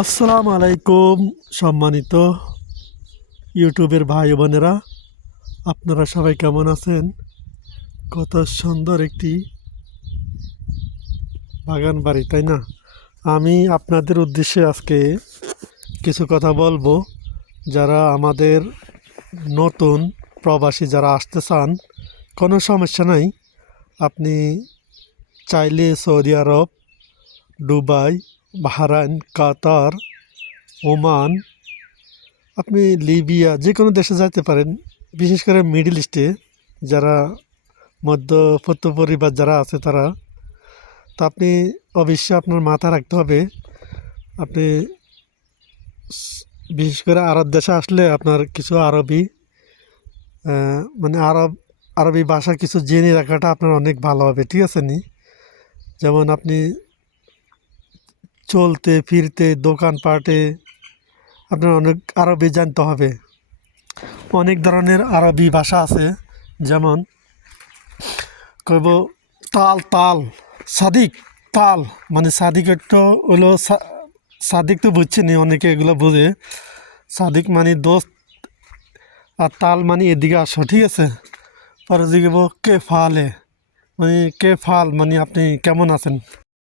আসসালামু আলাইকুম সম্মানিত ইউটিউবের ভাই বোনেরা, আপনারা সবাই কেমন আছেন? কত সুন্দর একটি বাগান বাড়ি, তাই না? আমি আপনাদের উদ্দেশ্যে আজকে কিছু কথা বলবো। যারা আমাদের নতুন প্রবাসী যারা আসতে চান, কোনো সমস্যা নাই। আপনি চাইলে সৌদি আরব, দুবাই, বাহরাইন, কাতার, ওমান, আপনি লিবিয়া যে কোনো দেশে যাইতে পারেন। বিশেষ করে মিডল ইস্টে যারা মধ্যবিত্ত পরিবার যারা আছে তারা, তো আপনি অবশ্যই আপনার মাথা রাখতে হবে। আপনি বিশেষ করে আরব দেশে আসলে আপনার কিছু আরবি মানে আরবি ভাষা কিছু জেনে রাখাটা আপনার অনেক ভালো হবে, ঠিক আছে নি? যেমন আপনি চলতে ফিরতে দোকানপাটে আপনার অনেক আরবি জানতে হবে। অনেক ধরনের আরবি ভাষা আছে, যেমন কইব তাল তাল, সাদিক তাল, মানে সাদিকের তো হলো সাদিক তো বুঝছেনি, অনেকে এগুলো বোঝে। সাদিক মানে দোস্ত, আর তাল মানে এদিকে আসো, ঠিক আছে? পরে জিজ্ঞেব কে ফালে, মানে কে ফাল মানে আপনি কেমন আছেন।